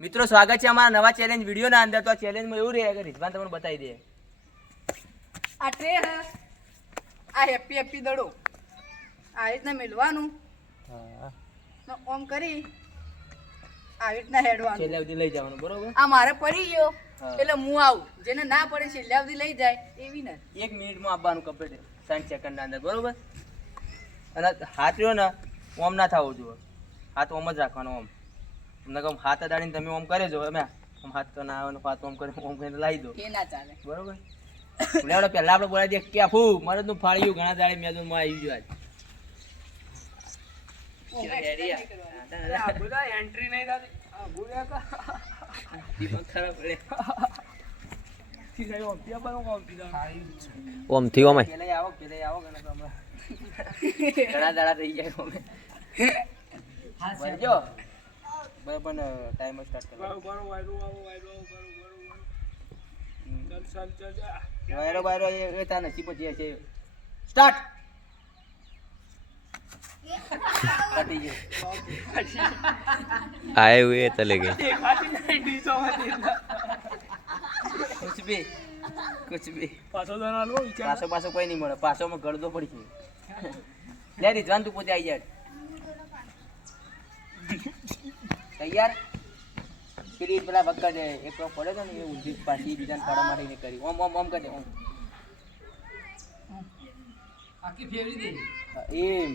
મિત્રો સ્વાગત છે અમારા નવા ચેલેન્જ વિડિયો ના અંદર. તો ચેલેન્જમાં એવું રહે કે રિઝવાન તમને બતાવી દે. આ ટ્રે હ આ હેપી હેપી દડો આ રીતના મેળવાનું ઓમ કરી આવી રીતના હેડવાનું છેલ્લે સુધી લઈ જવાનું બરોબર. આ મારે પડી ગયો એટલે હું આવું, જેને ના પડે છેલ્લે સુધી લઈ જાય એવી ને 1 મિનિટમાં આપવાનું કમ્પ્લીટ 60 સેકન્ડ ના અંદર બરોબર. અને હાથ રહ્યો ને ઓમ ના થવો જોઈએ, હાથ ઓમ જ રાખવાનો. ઓમ તમને કહું હાથ અડાડીને તમે ઓમ કરે જો અમે ઓમ હાથ તો ના આવે ને હાથ ઓમ કરે ઓમ કરીને લાવી દો એ ના ચાલે બરોબર. લેવડો પહેલા આપણે બોલાવી દે કે ફૂ મરદ નું ફાળ્યું ઘણા દાડે મેદાનમાં આવી ગયો આજ એન્ટ્રી નહીં થતી ઓમ થી ઓમ પેલા આવો ઘણા તો હમણાં ઘણા દાડા થઈ જાય અમે બનજો બરાબર ને ટાઈમ સ્ટાર્ટ કરો. વાયરો વાયરો એ તા નસીબ પછી છે. સ્ટાર્ટ કટી ગયો. आए हुए चले गए कुछ भी પાછો કોઈ નહીં મળે. પાછોમાં ગળદો પડી છે. લે રિઝવાન તું પોતે આવી જાય. તૈયાર. પેલી પેલા વખત એક પડે તો ને એ ઊંધી પાછી બીજાને પાડવા માટે નહીં કરી. ઓમ ઓમ ઓમ કરે ઓમ આખી ફેરવી દે એમ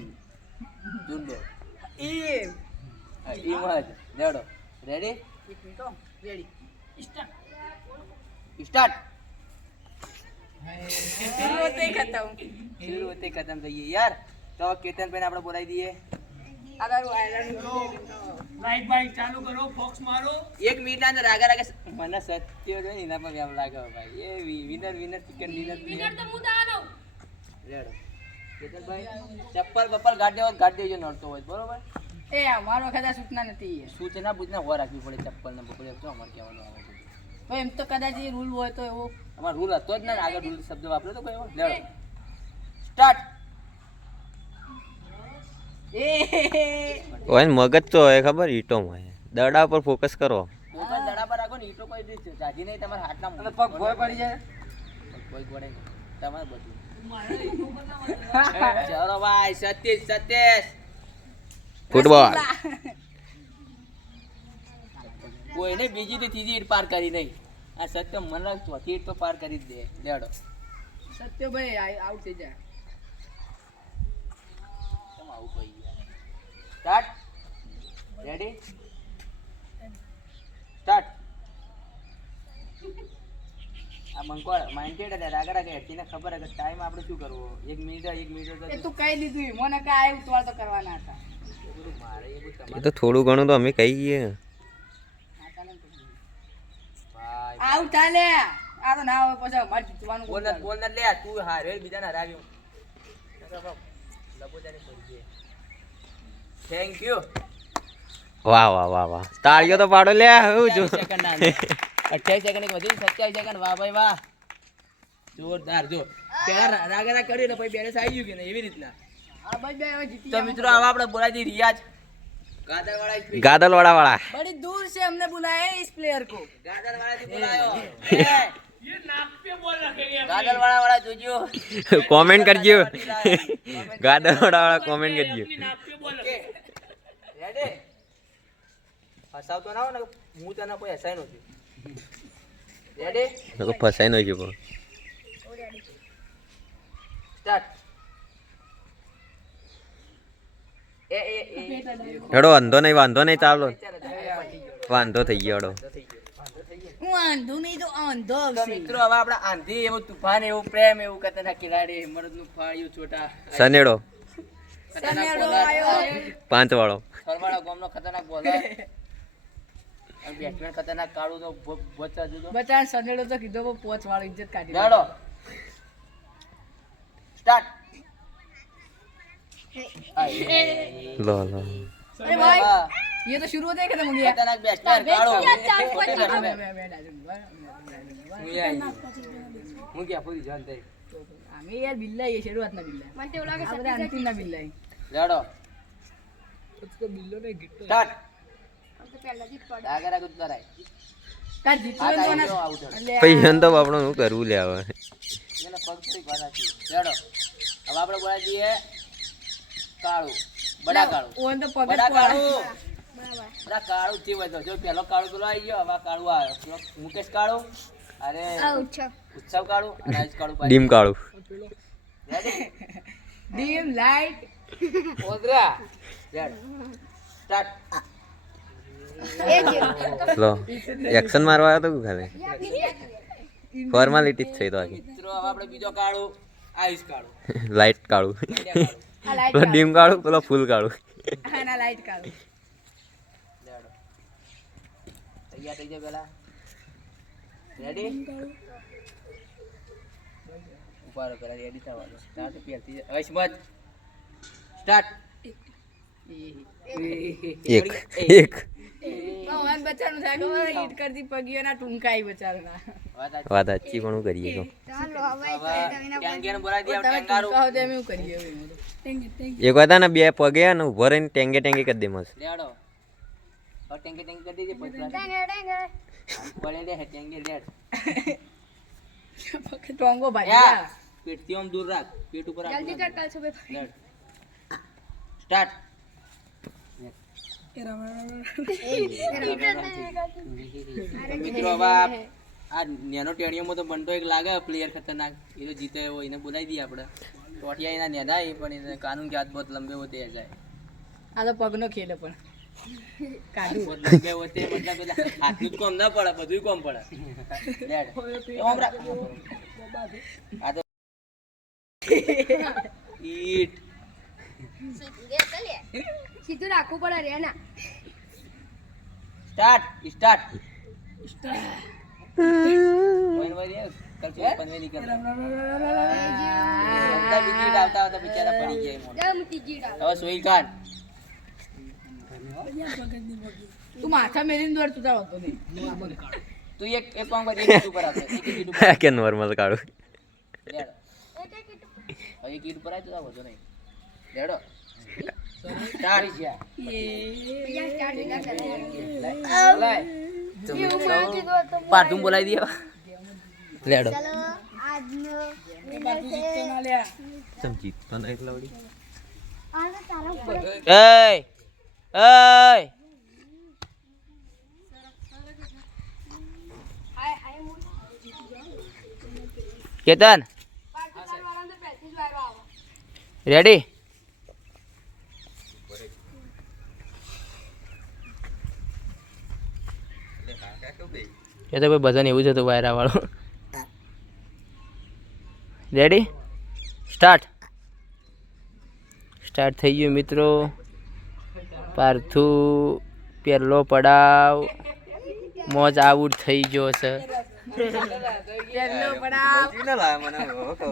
જુંડો એમ એમ જ લેડો. રેડી એક મિનિટ રેડી સ્ટાર્ટ. તે ખતમ શરૂ હોતે ખતમ થઈએ યાર. તો કેતન ભાઈ આપણે બોલાવી દઈએ. આ તારું આયરન લાઈટ બાઈટ ચાલુ કરો, ફોક્સ મારો 1 મિનિટ ના અંદર આગળ આગળ મને સત્ય જો ને એના પર એમ લાગે ભાઈ એ વિનર ચિકન વિનર તો હું દાનો રેડો. કેતનભાઈ ચપ્પલ બપ્પલ ગાડી દેજો નડતો હોય બરોબર. એ અમારો કદાચ સૂચના નથી સૂચના બૂચના હો રાખવી પડે. ચપ્પલ ને બપ્પલ તો અમારે કહેવાનું આવે છે. તો એમ તો કદાચ એ રૂલ હોય તો એવો અમારો રૂલ હતો જ ને આગળ રૂલ શબ્દ વાપર્યો તો કોઈ એવો. લેડો સ્ટાર્ટ. ઓય મગજ તો હોય ખબર ઈટો માં દડા પર ફોકસ કરો. ઉપર દડા પર રાખો ને ઈટો કોઈ દે જાજી નહીં તમારા હાથના અને પગ ભોય પડી જાય કોઈ ગોળે નહીં તમારે બધું. ચલો ભાઈ સતીશ ફૂટબોલ કોઈને બીજી થી ત્રીજી ઈટ પાર કરી નહીં. આ સત્ય મને ચોથી ઈટ તો પાર કરી જ દે. લેડો સત્યભાઈ આઉટ થઈ જાય. કેમ આવું કહી ગયા. સ્ટાર્ટ. Ready start. આ મંકોળ માઇન્ડેડ હતા રાગડા કે તેને ખબર હે કે ટાઈમ આપણે શું કરવો. 1 મિનિટ એ તું કઈ લીધું મને કે આ ઉતવાળ તો કરવાના હતા. મારે એ બધું એ તો થોડું ઘણું તો અમે કહીએ. ભાઈ આઉટ ચાલે આ તો ના હોય પછી અમારે જીતવાનું બોલ લે તું હારે બીજાને હરાવ્યો. લબોદાની પડી ગઈ. Thank you. વાહ વાહ વાહ વાહ તાળીઓ તો પાડો લે હું જો 28 સેકન્ડ વધી 27 સેકન્ડ. વાહ ભાઈ વાહ જોરદાર. જો પેલા રાગરા કર્યું ને પછી બેલેન્સ આવી ગયું કે નહીં એવી રીતના. આ ભાઈ બે હવે જીતી તો મિત્રો આવા આપણે બોલાવી દઈએ રિયાજ ગાદરવાળા. ગાદલવાડા વાળા बड़ी दूर से हमने बुलाया है इस प्लेयर को. ગાદરવાળાથી બોલાયો. ये नाक पे बोल रखेंगे. ગાદરવાળા વાળા જોજો. કોમેન્ટ કરજો. ગાદલવાડા વાળા કોમેન્ટ કરજો. રેડી ફસાવતો ના હોય ને હું તને કોઈ હસાય નથી. રેડી નકો ફસાઈ ન ગયો સ્ટાર્ટ. એ હેડો વાંધો નહીં ચાલો વાંધો થઈ ગયો હેડો. હું આંધો નહીં તો આંધો તો આવશે. મિત્રો હવે આપણા આંધી એવું તુફાન એવું પ્રેમ એવું ખતરનાક ખેલાડી મરદનું ફાળ્યું છોટા સનેડો સનેડો આયો. 5 વાળો સરવાળા ગામનો ખતરનાક બોલર અને બેટ્સમેન ખતરનાક કાળું તો બચ્ચા જુદો. બચાર સનેડો તો કીધો પણ પોચ વાળો ઇજ્જત કાઢી લેડો સ્ટાર્ટ. લો अरे भाई ये तो शुरू होते ही खत्म हो गया. ખતરનાક બેટ્સમેન કાળો હું ગયા પૂરી જાન થઈ. आम्ही यार बिल्ला ये शुरुआत ना बिल्ला મને એવું લાગે અંતિમ ના બિલ્લા લેડો તો બિલ્લો ને ગિટ્ટો સ્ટાર્ટ. ડાગરા ગુદ કરાય તાર જીતવાનું તો ના- આવું થયું એટલે પછી એને તો આપણે શું કરવું લે હવે એને પગ થોડી પાછા છે ચડો હવે આપણે બોલા દઈએ કાળું બડા કાળું ઓન તો પગ જ બડા પડે. કાળું બડા કાળું થી વધો જો પેલો કાળું પેલો આવી ગયો હવે આ કાળું આવ્યો પેલો મુકેશ કાળું અરે ઉત્સવ કાળું અને આજ કાળું પાછી. ડીમ કાળું Ready? ડીમ લાઈટ ઓદરા રેડ સ્ટાર્ટ લો એક્શન મારવા આવ્યો તો કે ખાલી ફોર્માલિટી જ છે તો આખી મિત્રો હવે આપણે બીજો કાળું આયુષ કાળું લાઇટ કાળું આ લાઈટ પેલો ડીમ કાળું પેલો ફૂલ કાળું આના લાઈટ કાઢો લેડો તૈયાર થઈ જાય પેલા રેડી ઉભા રહો પેલા રેડી થવા દો સ્ટાર્ટ પહેરતી હવે સ્મત સ્ટાર્ટ એક એક ભગવાન બચારું થાય ખબર ઈટ કરતી પગીઓના ટૂંકાઈ બચારના વાત સાચી પણ હું કરીએ તો ટેંગેને બોલાવી દે તમે ટેંગારું ટૂંકા હો તો એમ એવું કરીએ હવે. એક વાત ને બે પગે ને ઉભો રહીને ટેંગે ટેંગે કરી દે મસ્ત લેડો હવે ટેંગે ટેંગે કરી દીધી પછી પડે દે હે ટેંગે લેડ ટોંગો ભાઈ યા પેટથી આમ દૂર રાખ પેટ ઉપર જલ્દી લેડ સ્ટાર્ટ મિત્રો હવે આ નેનો ટેણીઓમાં તો બંટો એક લાગે પ્લેયર ખતરનાક એ તો જીતે એવો એને બોલાવી દઈએ આપણે ટોટિયા એના નેદા એ પણ એને કાનૂન કે હાથ બહુ લંબે હોતે જાય આ તો પગનો ખેલ પણ કાઢું બહુ લંબે હોતે મતલબ પેલા હાથનું જ કોમ ના પડે બધું કોમ પડે લેડ ઓમ રાખ આ તો ઈટ સીધું રાખવું પડે રે ના સ્ટાર્ટ સ્ટાર્ટ વન વન કલ પનવે નીકળ બધા વિકેટ આવતા આવતા બિચારા પડી ગયા એમાં. દમતી જીડા હવે સોહિલ ખાન તું માથા મેલીને દોડ તું તાર હોતો નહીં તું એક એક કામ કર એક કીટ ઉપર આવતો એક કીટ ઉપર કે નોર્મલ કાળું લેડ હવે એક કીટ ઉપર આવી તો વધો નહીં લેડો સ્ટાર્ટ ગયા બીજા સ્ટાર્ટ ના કરે બોલાય પાર્ટુમ બોલાવી દે લેડો ચલો આજનો સમજી તો નહીં એટલા વળી આને તારા ઉપર એય એય કેતન રેડી એ તો ભાઈ બધાને એવું જ હતું વાયરા વાળું રેડી સ્ટાર્ટ સ્ટાર્ટ થઈ ગયું મિત્રો પાર્થુ પહેલો પડાવ મોજ આઉટ થઈ ગયો છે પહેલો પડાવ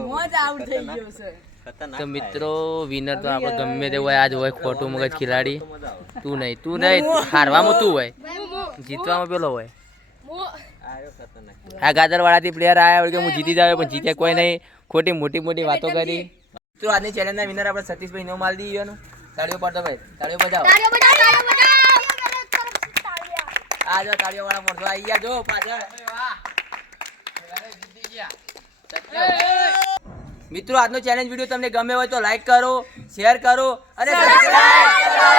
મોજ આઉટ થઈ ગયો છે તો મિત્રો વિનર તો આપણે ગમે તે હોય આજ હોય ખોટું મગજ ખિલાડી તું નહીં હારવામાં તું હોય જીતવામાં પેલો હોય આ ગાજરવાળાથી પ્લેયર આવ્યા કે હું જીતી જાવ પણ જીત્યા કોઈ નહીં ખોટી મોટી વાતો કરી તો આજની ચેલેન્જના વિનર આપણે સતીશભાઈ નો માલ દઈએ તાળીઓ પાડતો ભાઈ તાળીઓ બજાવો તાળીઓ બજાવ આ જો તાળીઓ વાળા મોઢો આવી ગયા જો પાછળ મિત્રો આજનો ચેલેન્જ વિડીયો તમને ગમે હોય તો લાઈક કરો શેર કરો અને સબસ્ક્રાઇબ કરો